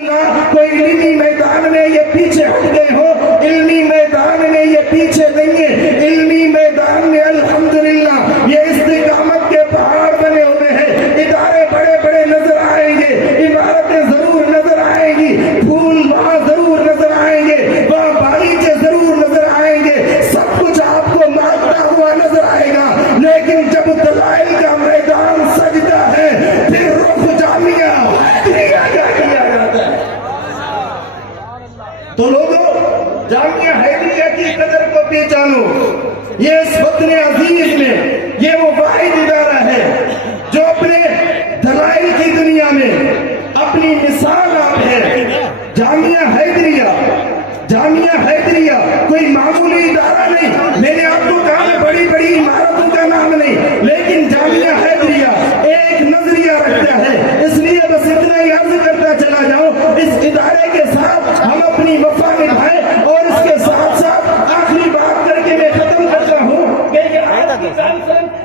کوئی علمی میدان میں یہ پیچھے ہٹ گئے ہو، علمی میدان میں یہ پیچھے نہیں ہے، علمی میدان میں الحمدللہ یہ استقامت کے پہاڑ بنے ہوئے ہیں، ادارے بڑے بڑے نظر آئیں گے، عمارتیں ضرور نظر آئیں گی، پھول وہاں ضرور نظر آئیں گے، وہاں باغیچے ضرور نظر آئیں گے، سب کچھ آپ کو مانگتا ہوا نظر آئے گا، لیکن جب دلائل کا میدان سجدہ ہے پھر رخ جامعہ تو لوگوں جامعہ حیدریہ کی قدر کو پہچانو۔ یہ اس وطن عزیز میں یہ وہ واحد ادارہ ہے جو اپنے دلائل کی دنیا میں اپنی مثال آپ ہے۔ جامعہ حیدریہ کوئی معمولی ادارہ نہیں، میں نے آپ کو کہا ہے بڑی بڑی عمارتوں کا نام نہیں، لیکن جامعہ حیدریہ ایک نظریہ رکھتا ہے۔ اس لیے بس اتنا ہی عرض کرتا چلا جاؤں، اس ادارے کے ساتھ ہم اپنی وفا نبھائیں، اور اس کے ساتھ ساتھ آخری بات کر کے میں ختم کرتا ہوں کہ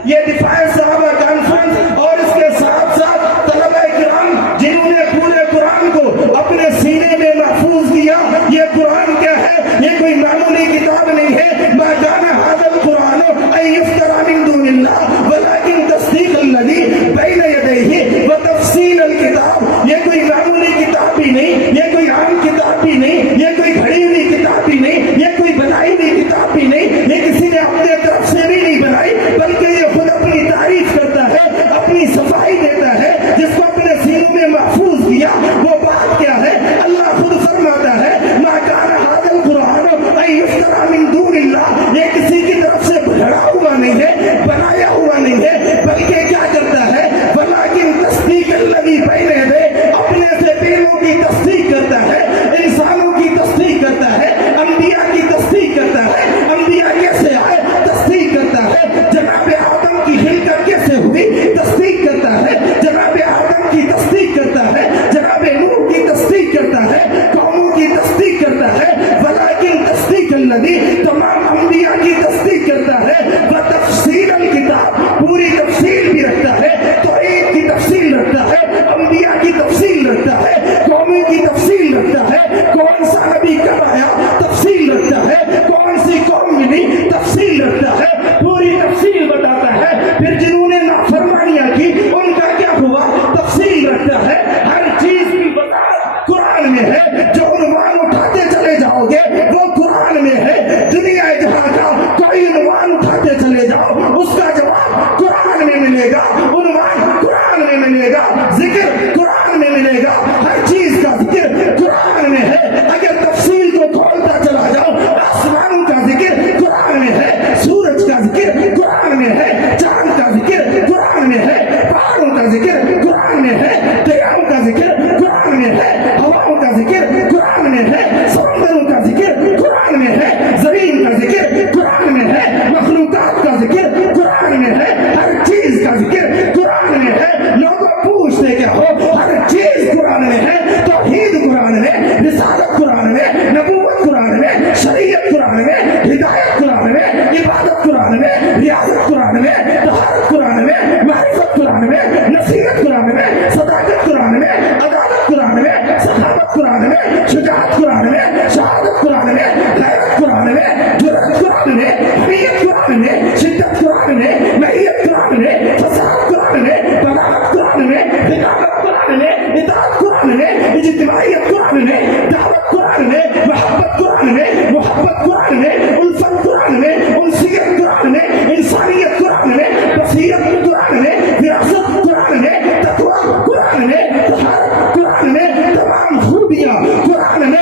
یہ دفاع صحابہ کانفرنس اور اس کے ساتھ ساتھ طلبہ کرام جنہوں نے پورے قرآن کو اپنے سینے میں محفوظ کیا، یہ قرآن کیا ہے؟ یہ کوئی معمولی کتاب نہیں ہے۔ ما كان هذا القرآن ان يفترى من دون الله ولكن تصديق الذي بين يديه وتفصيل الكتاب۔ یہ کوئی معمولی کتاب بھی نہیں، یہ کوئی عام کتاب بھی نہیں، یہ کوئی گھڑی ہوئی کتاب بھی نہیں، یہ کوئی بنائی ہوئی کتاب بھی نہیں، یہ کسی نے اپنے طرف سے بھی نہیں بنائی، بلکہ یہ خود اپنی تعریف کرتا ہے، اپنی صفائی دیتا ہے، جس کو اپنے سینوں میں محفوظ کیا۔ وہ بات کیا ہے؟ اللہ خود فرماتا ہے ما كان هذا القرآن ان يفترى من دون الله۔ یہ کسی کی طرف سے بھڑا ہوا نہیں ہے، بنایا ہوا نہیں ہے، بلکہ کیا کرتا ہے؟ ولكن تصدیق الذی بین یدیہ، اپنے سے پہلوں کی تصدیق کرتا ہے، انسانوں کی تصدیق کرتا ہے، انبیاء کی تصدیق کرتا ہے، انبیاء کیسے آئے تصدیق کرتا ہے، جناب آدم کی خلقت کیسے ہوئی تصدیق کرتا ہے، جناب آدم کی تصدیق کرتا ہے، جناب نوح کی تصدیق کرتا ہے، قوموں کی تصدیق کرتا ہے، ولكن تصدیق الذی، تمام انبیاء کی تصدیق کرتا ہے، وتفصیل الکتاب، پوری تفصیل بھی رکھتا ہے، توحید کی تفصیل رکھتا ہے، انبیاء کی تفصیل رکھتا ہے، قوموں کی تفصیل رکھتا ہے، کون سا نبی کب آیا تفصیل رکھتا ہے، کون سی قوم ملی تفصیل رکھتا ہے، پوری تفصیل بتاتا ہے۔ پھر جنہوں نے نافرمانیاں کی ان کا کیا ہوا تفصیل رکھتا ہے۔ ہر چیز کی وضاحت قرآن میں ہے، جو عنوان اٹھاتے چلے جاؤ گے وہ قرآن میں ہے۔ دنیا جہاں کا کوئی عنوان اٹھاتے چلے جاؤ اس کا جواب قرآن میں ملے گا، عنوان قرآن میں ملے گا، ذکر قرآن میں ملے گا، ہر چیز کا ذکر قرآن میں ہے۔ اگر تفصیل کو کھولتا چلا جاؤ، آسمان کا ذکر قرآن میں ہے، سورج کا ذکر قرآن میں ہے، چاند کا ذکر قرآن میں ہے، پہاڑوں کا ذکر قرآن میں ہے، دریاؤں کا ذکر قرآن میں ہے، ہواؤں کا ذکر قرآن میں ہے، سمندروں کا ذکر قرآن میں ہے، زمین کا ذکر قرآن میں ہے، مخلوقات کا ذکر قرآن میں ہے، ہر چیز کا ذکر قرآن میں ہے۔ لوگوں پوچھتے کیا ہو؟ ہر چیز قرآن میں ہے، توحید قرآن میں، رسالت قرآن میں، نبوت قرآن میں، شریعت قرآن میں، ہدایت قرآن میں، عبادت قرآن میں، ریاضت قرآن میں، طہارت قرآن میں، معرفت قرآن میں، نصیحت قرآن میں، صداقت قرآن میں، عدالت قرآن میں، سخاوت قرآن میں، شجاعت قرآن میں، شہادت قرآن میں، غیرت قرآن میں، جرأت قرآن میں، حمیت قرآن میں، شدت قرآن میں، معیت قرآن میں، فساد قرآن میں، بلاغت قرآن میں، حکامت قرآن میں، اطاعت قرآن میں، اجتماعیت قرآن میں، دعوت قرآن میں، محبت قرآن میں، محبت قرآن میں، الفت قرآن میں، انسیت قرآن میں، انسانیت قرآن میں، بصیرت قرآن میں، وراثت قرآن میں، تقوی قرآن میں، طہارت قرآن میں، تمام خوبیاں قرآن میں۔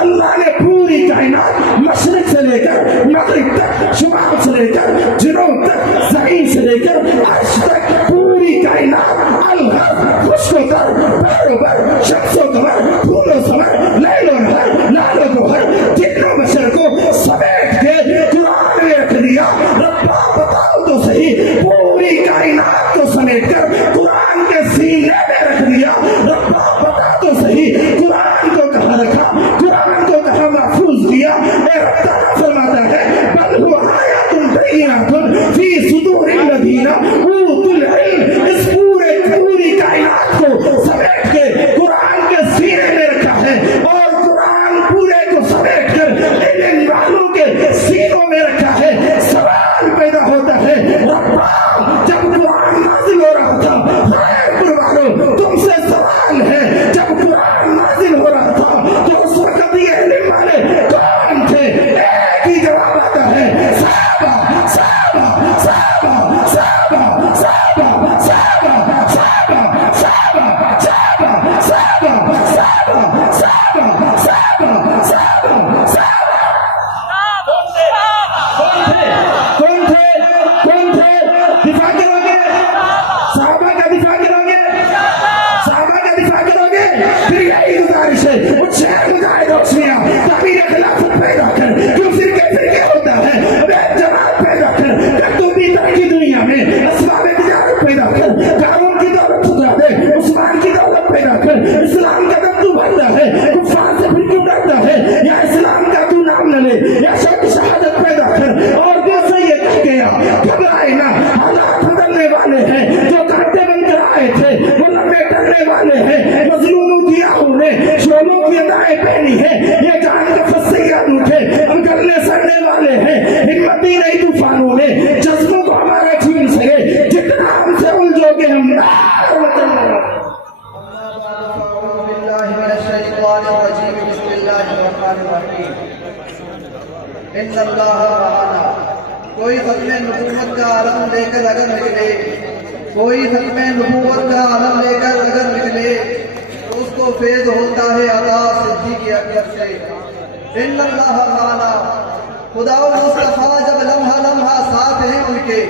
اللہ نے پوری کائنات مشرق سے لے کر مغرب تک، شمال سے لے کر جنوب تک، زمین سے لے کر عرش تک، پوری کائنات الغرض خشک و تر، بحر و بر، شمس و قمر، پھول و ثمر، لیل و نہر، لال و گوہر، جن و بشر کو سمیٹ کے قرآن میں رکھ دیا۔ ربا بتاؤ تو صحیح، پوری کائنات کو سمیٹ کر قرآن کے سینے میں رکھ دیا۔ ربا بتا تو صحیح، قرآن کو کہاں رکھا، قرآن کو کہاں محفوظ کیا؟ اے رب تعالیٰ فرماتا ہے بل هو آیات بینات فی صدور الذین اوتوا العلم۔ اس پوری کائنات کو سمیٹ کے قرآن کے سینے الرحیم ان اللہ معنا۔ کوئی ختم نبوت کا عالم لے کر اگر نکلے، کوئی ختم نبوت کا عالم لے کر اگر نکلے تو اس کو فیض ہوتا ہے عطا صدیق اکبر سے۔ ان اللہ معنا، خدا و مصطفیٰ جب لمحہ لمحہ ساتھ ہیں ان کے،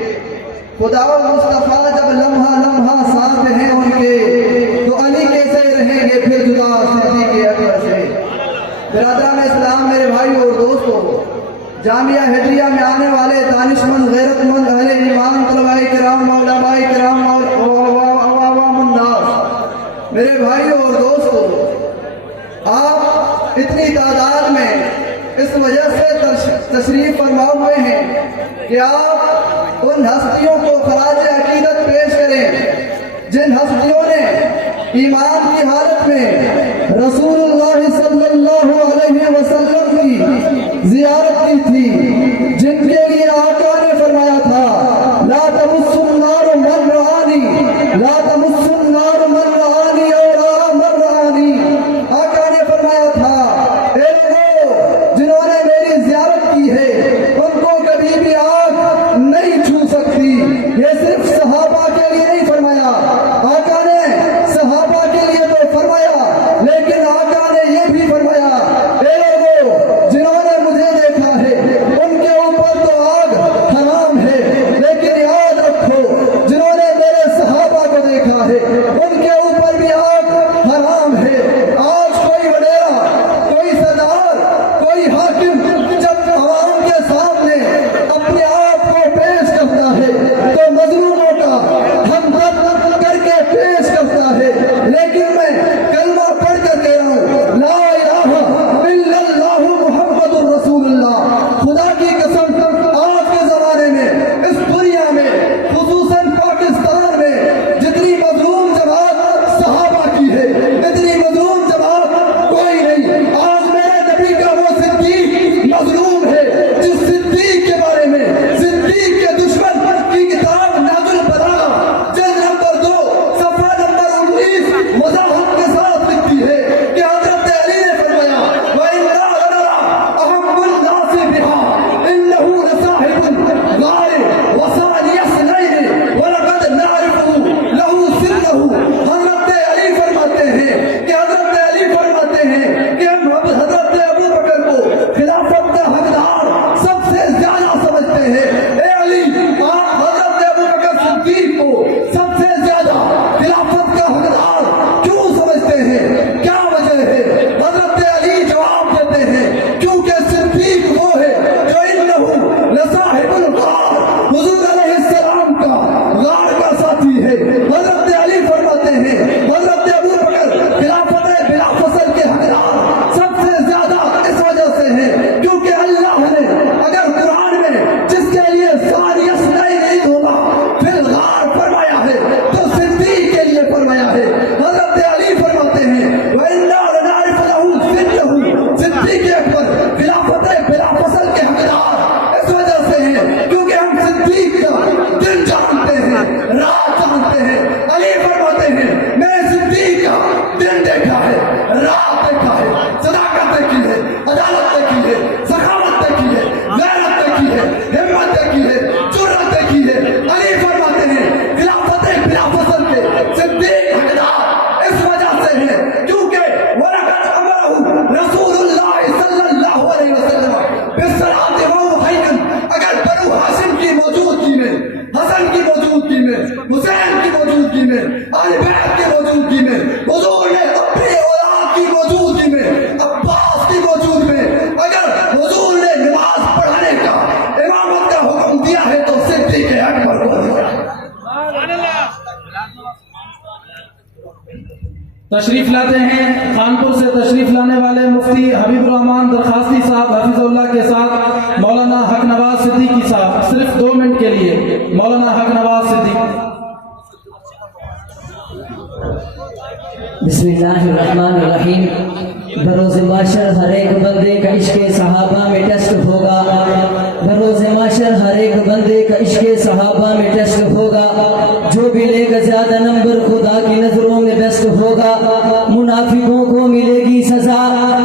خدا و مصطفیٰ جب لمحہ لمحہ ساتھ ہیں ان کے، تو علی کیسے رہیں گے پھر جدا صدیق اکبر سے۔ برادران اسلام، میرے بھائی اور دوستو، جامعہ ہجریہ میں آنے والے دانش مند، غیرت مند، اہل ایمان، طلباء کرام، علماء کرام اور عوام الناس، میرے بھائی اور دوستو، آپ اتنی تعداد میں اس وجہ سے تشریف فرما ہوئے ہیں کہ آپ ان ہستیوں کو خراج عقیدت پیش کریں جن ہستیوں نے ایمان کی حالت میں رسول اللہ صلی اللہ علیہ وسلم کی زیارت کی تھی، جن کے لیے آقا نے فرمایا تھا لا تمس النار من رآنی، لا تمس النار من رآنی اور من رآنی۔ آقا نے فرمایا تھا اے لوگوں جنہوں نے میری زیارت کی ہے ان کو کبھی بھی آگ نہیں چھو سکتی۔ یہ صرف صحابہ کے لیے نہیں فرمایا، آقا نے صحابہ کے لیے تو فرمایا، لیکن آقا نے یہ بھی فرمایا اے لوگوں جنہوں نے مجھے دیکھا ہے ان کے اوپر تو آگ حرام ہے، لیکن یاد رکھو جنہوں نے میرے صحابہ کو دیکھا ہے ان کے اوپر بھی آگ حرام ہے۔ آج کوئی وڈیرا، کوئی سردار، کوئی حاکم جب عوام کے سامنے اپنے آپ کو پیش کرتا ہے تو مظلوموں کا ہمدرد کر کے پیش کرتا ہے، لیکن میں کلمہ پڑھ کر کہہ رہا ہوں لا الہ الا اللہ محمد الرسول اللہ۔ خدا کی قسم آج کے زمانے میں اس دنیا میں خصوصاً پاکستان میں جتنی مظلوم جماعت صحابہ کی ہے اتنی مظلوم جماعت کوئی نہیں۔ آج میرے نبی کا وہ صدیق مظلوم ہے جس صدیق کے بارے میں صدیق کے دشمن کی کتاب ناز البلاغہ جلد نمبر 2 صفحہ نمبر 19 وضاحت کے ساتھ لکھتی ہے کہ حضرت علی نے فرمایا وَإِنَّا لَنَرَى أَحَبُّ النَّاسِ بِهَا إِنَّهُ لَصَاحِبُ الْغَارِ وَثَانِيَ اثْنَيْنِ وَلَقَدْ نَعْرِفُ لَهُ سِرَّهُ۔ حضرت علی فرماتے ہیں کہ حضرت علی فرماتے ہیں کہ ہم حضرت ابو بکر کو خلافت کا حقدار سب سے زیادہ سمجھتے ہیں۔ اے علی، آپ حضرت ابو بکر صدیق کو سب سے زیادہ خلافت کا حقدار کیوں سمجھتے ہیں؟ کیا وجہ ہے؟ حضرت علی جواب دیتے ہیں کیونکہ صدیق وہ ہے جو انہو لصاحب الغار، حضور علیہ السلام کا غار کا ساتھی ہے۔ حضرت علی فرماتے ہیں حضرت ابو بکر خلافت بلا فصل کے حقدار سب سے زیادہ اس وجہ سے ہے کیونکہ اللہ نے اگر قرآن میں جس کے لیے ساری اصلائی نہیں ہوگا فی الغار فرمایا ہے تو صدیق کے لیے فرمایا ہے۔ حضرت علی فرماتے ہیں وَإِنَّا لَنَعْرِفُ لَهُ سِرَّهُ، صدیق اکبر خلافت بلا فصل کے حقدار اس وجہ سے ہیں کیونکہ ہم صدیق کا دن جانتے ہیں، رات جانتے ہیں۔ علی فرماتے ہیں میں صدیق کا دن دیکھا ہے، رات دیکھا ہے، صداقت دیکھی ہے، عدالت دیکھی ہے، سخاوت دیکھی ہے، غیرت دیکھی ہے، ہمت دیکھی ہے، جرأت دیکھی ہے۔ علی فرماتے ہیں خلافت بلا فصل کے صدیق حقدار اس وجہ سے ہیں کیونکہ وَلَقَدْ أَمَرَهُ رسول اللہ صلی اللہ علیہ وسلم بِالصَّلَاةِ وَهُوَ حَيٌّ۔ اگر بنو ہاشم کی موجودگی میں، حسن کی موجودگی میں، حسین کی موجودگی میں، اہل بیت کی موجودگی میں، حضور نے اپنی اولاد کی موجودگی میں، عباس کی موجود میں اگر حضور نے نماز پڑھانے کا، امامت کا حکم دیا ہے تو صدیق اکبر کو دیا۔ تشریف لاتے ہیں خانپور سے تشریف لانے والے مفتی حبیب الرحمان درخواستی صاحب حفظ اللہ کے ساتھ مولانا حق نواز صدیقی صاحب، صرف 2 منٹ کے لیے مولانا حق نواز صدیقی۔ بسم اللہ الرحمن الرحیم۔ بروز معاشر ہر ایک بندے کا عشق صحابہ میں ٹیسٹ ہوگا، بروز معاشر ہر ایک بندے کا عشق صحابہ میں ٹیسٹ ہوگا، جو بھی لے گا زیادہ نمبر خدا کی نظروں میں بیسٹ ہوگا، منافقوں کو ملے گی سزا،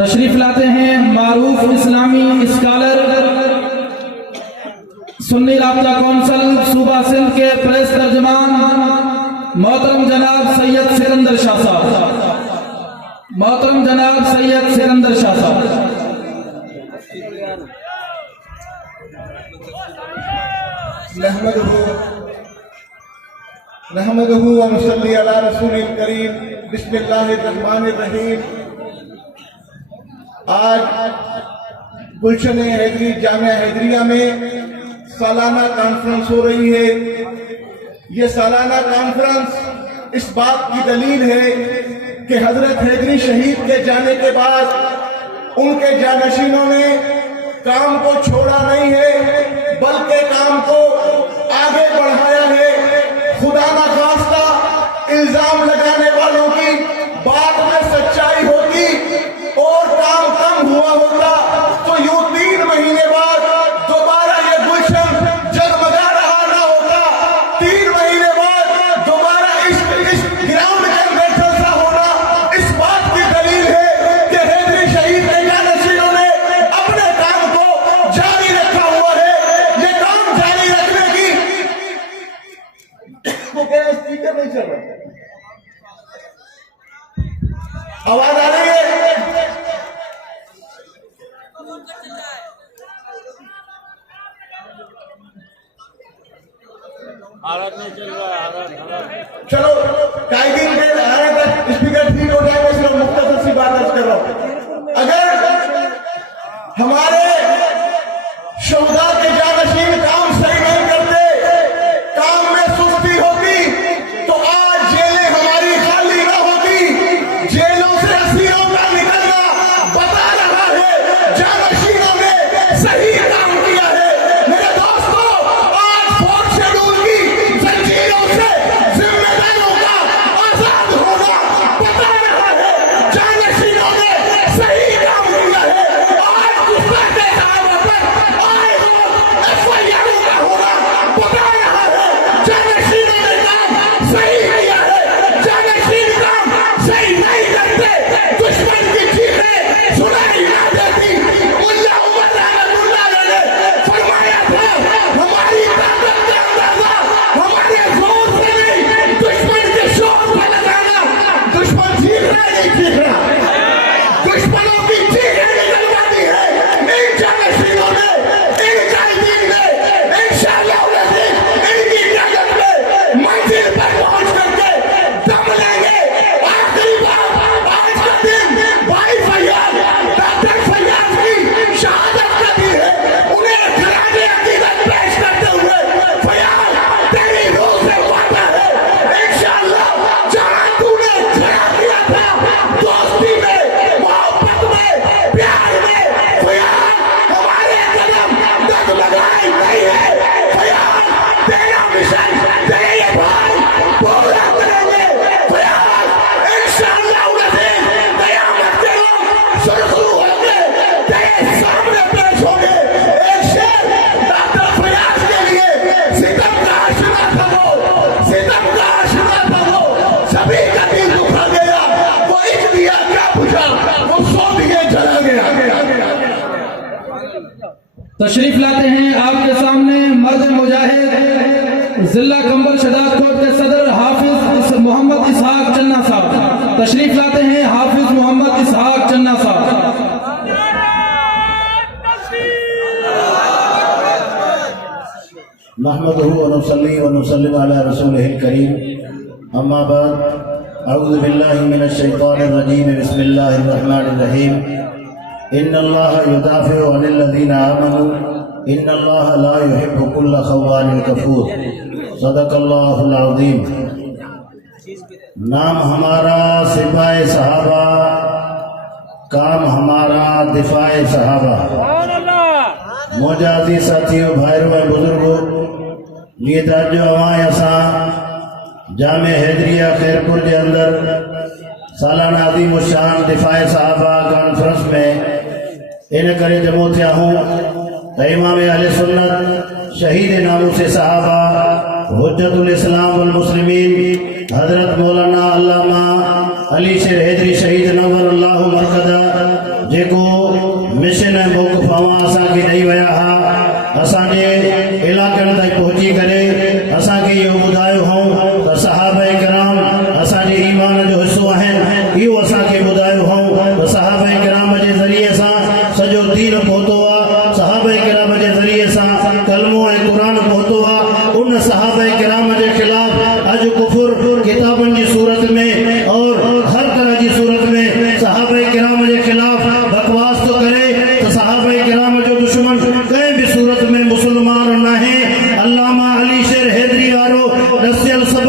تشریف لاتے ہیں معروف اسلامی اسکالر سنی رابطہ کونسل صوبہ سندھ کے پریس ترجمان محترم جناب سید سکندر شاہ صاحب، محترم جناب سید سکندر شاہ صاحب۔ نحمده ونصلي على رسول الكريم بسم اللہ الرحمن الرحیم۔ آج گلشن حیدری جامعہ حیدریہ میں سالانہ کانفرنس ہو رہی ہے۔ یہ سالانہ کانفرنس اس بات کی دلیل ہے کہ حضرت حیدری شہید کے جانے کے بعد ان کے جانشینوں نے کام کو چھوڑا نہیں ہے بلکہ کام کو آگے بڑھایا ہے۔ خدا نخواستہ الزام لگانے والوں کی بات میں سچائی ہوتی اور کام کم ہوا ہوتا تو یوں 3 مہینے بعد دوبارہ یہ گلشن جگمگا رہا نہ ہوتا، 3 مہینے بعد دوبارہ اس گراؤنڈ کے اندر جلسہ ہونا اس بات کی دلیل ہے کہ حیدری شہید کے جانشینوں نے اپنے کام کو جاری رکھا ہوا ہے۔ یہ کام جاری رکھنے کی وہ کیا اسپیکر نہیں چل رہا، آواز آ رہی ہے؟ چلو قائدین کے آنے تک اسپیکر ٹھیک ہو جائے، میں صرف مختصر سی بات عرض کر رہا ہوں۔ اگر ہمارے شہداء کے جانشین کام صحیح نہیں کرتے، کام میں سستی ہوتی تو آج جیلیں ہماری خالی نہ ہوتی۔ جیلوں سے اسیروں کا نکلنا بتا رہا ہے جانشینوں نے صحیح کام کیا ہے۔ میرے دوستو، آج 4 شیڈول کی زنجیروں سے ذمہ داروں کا آزاد ہونا بتا رہا ہے جانشینوں نے صحیح کام کیا ہے۔ آج گستاخ صحابہ پر آئے روز FIR کا ہونا بتا رہا ہے جانشینوں نے کام صحیح کیا ہے۔ جانشین کام صحیح نہیں کرتے، دشمن کی چیخیں سنائی نہ دیتی۔ ملا عمر رحمۃ اللہ علیہ نے فرمایا تھا ہماری طاقت کا اندازہ ہمارے زور سے نہیں، دشمن کے شور پر لگانا۔ دشمن چیخ رہا نہیں چیخ رہا، دشمنوں کی چیخیں نکلوانی ہے۔ ان جانشینوں نے، ان قائدین نے انشاءاللہ العزیز ان کی قیادت میں منزل پر پہنچ کر کے دم لیں گے۔ آخری بات، آج کا دن بھائی فیاض، ڈاکٹر فیاض کی شہادت کا دن ہے۔ انہیں خراج عقیدت پیش کرتے ہوئے فیاض تیری روح سے وعدہ ہے انشاءاللہ جہاں تو نے کھڑا کیا تھا دوستی میں، محبت میں، پیار میں، فیاض ہمارے قدم ڈگمگائے نہیں ہے۔ فیاض تیرا مشن، تیرے بھائی پورا کریں گے۔ فیاض انشاءاللہ العزیز قیامت کے روز سرخرو ہوں گے، تیرے سامنے پیش ہوں گے۔ ایک شعر ڈاکٹر فیاض کے لیے، ستم کا آشنا تھا وہ، ستم کا آشنا تھا وہ، سبھی کا دل دکھا گیا، وہ ایک دیا کیا بجھا، وہ 100 دیے جلا گیا۔ تشریف لاتے ہیں آپ کے سامنے مرد مجاہد ضلع کمبل شداد کوٹ کے صدر حافظ محمد اسحاق چنہ صاحب۔ تشریف لاتے ہیں حافظ محمد اسحاق چنہ صاحب۔ نحمده ونصلي ونسلم على رسوله الكريم اما بعد اعوذ بالله من الشيطان الرجيم بسم الله الرحمن الرحيم ان الله يدافع عن الذين امنوا ان الله لا يحب كل خوان كفور صدق الله العظيم۔ نام ہمارا سپاہ صحابہ، کام ہمارا دفاع صحابہ۔ موجازی ساتھیوں، بھائیوں اور بزرگوں، یہ توجہ ہوائیں اساں جامع حیدریہ خیرپور کے اندر سالانہ عظیم الشان دفاع صحابہ کانفرنس میں ان کرے جمع تھیا ہوں تو امام اہل سنت شہید ناموس صحابہ حجت الاسلام والمسلمین حضرت مولانا علامہ علی شیر حیدری شہید نور اللہ مرقدہ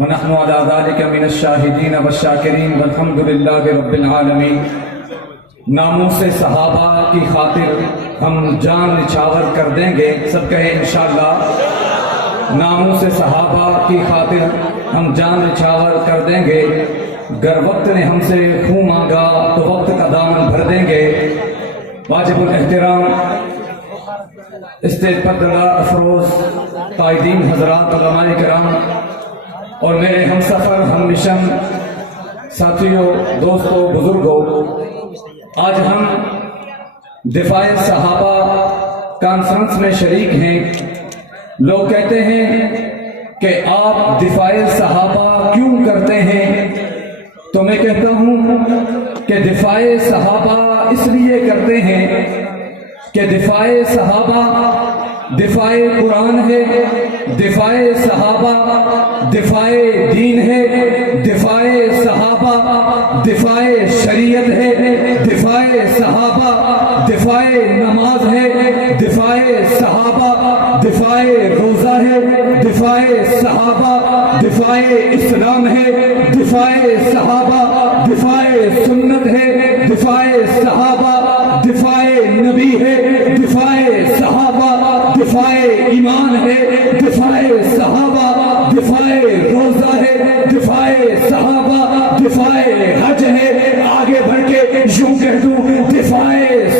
ونحن على ذلك من الشاہدین والشاکرین والحمد للہ رب العالمین۔ ناموس صحابہ کی خاطر ہم جان نچھاور کر دیں گے، سب کہیں انشاءاللہ۔ ناموس صحابہ کی خاطر ہم جان نچھاور کر دیں گے، گر وقت نے ہم سے خون مانگا تو وقت کا دامن بھر دیں گے۔ واجب الاحترام اسٹیج پر دلال افروز قائدین حضرات، علماء کرام اور میرے ہم سفر ہم مشن ساتھیوں، دوستوں، بزرگوں، آج ہم دفاع صحابہ کانفرنس میں شریک ہیں۔ لوگ کہتے ہیں کہ آپ دفاع صحابہ کیوں کرتے ہیں؟ تو میں کہتا ہوں کہ دفاع صحابہ اس لیے کرتے ہیں کہ دفاع صحابہ دفاع قرآن ہے، دفاع صحابہ دفاع دین ہے، دفاع صحابہ دفاع شریعت ہے، دفاع صحابہ دفاع نماز ہے، دفاع صحابہ دفاع روزہ ہے، دفاع صحابہ دفاع اسلام ہے، دفاع صحابہ دفاع سنت ہے، دفاع صحابہ دفاع نبی ہے، دفاع صحابہ دفاع ایمان ہے، دفاع صحابہ دفاع روزہ ہے، دفاع صحابہ دفاع حج ہے۔ آگے بڑھ کے یوں کہہ دوں، دفاع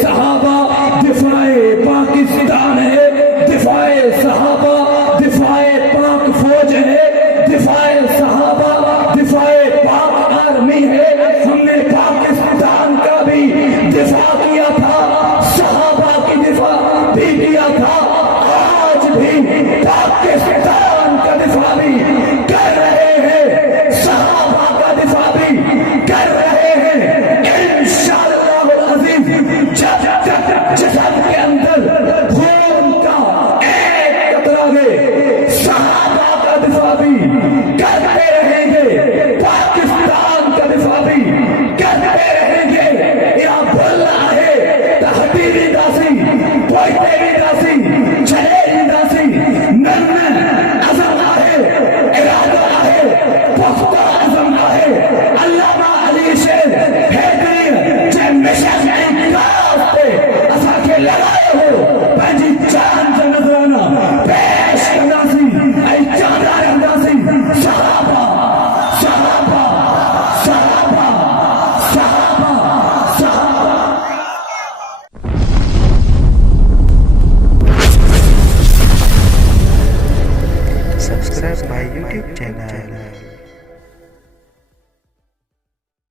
صحابہ دفاع پاکستان ہے، دفاع صحابہ دفاع پاک فوج ہے، دفاع صحابہ دفاع پاک آرمی ہے۔ ہم نے پاکستان کا بھی دفاع کیا تھا، صحابہ کی دفاع بھی کیا تھا، آج بھی پاکستان کا دفاع بھی کر رہے ہیں، صحابہ کا دفاع بھی کر رہے ہیں۔ انشاءاللہ العزیز جب تک جسد کے اندر خون کا ایک قطرہ ہے، صحابہ کا دفاع بھی کرتے رہیں گے، پاکستان کا دفاع بھی کرتے رہیں گے۔ یا بھلا ہے تحبیبی داسی، پوئیٹیوی داسی، چلیری داسی، نرمن عزم آئے، ارادہ آئے، پختہ عزم آئے، علامہ علی شیر حیدری جے مشن انقلاب پہ اسا کے لگائے ہو پنجی جان کا نظرانہ پیش کرنا سی، ای چاندہ رہنا سی۔ صحابہ صحابہ صحابہ صحابہ صحابہ۔ subscribe my YouTube channel.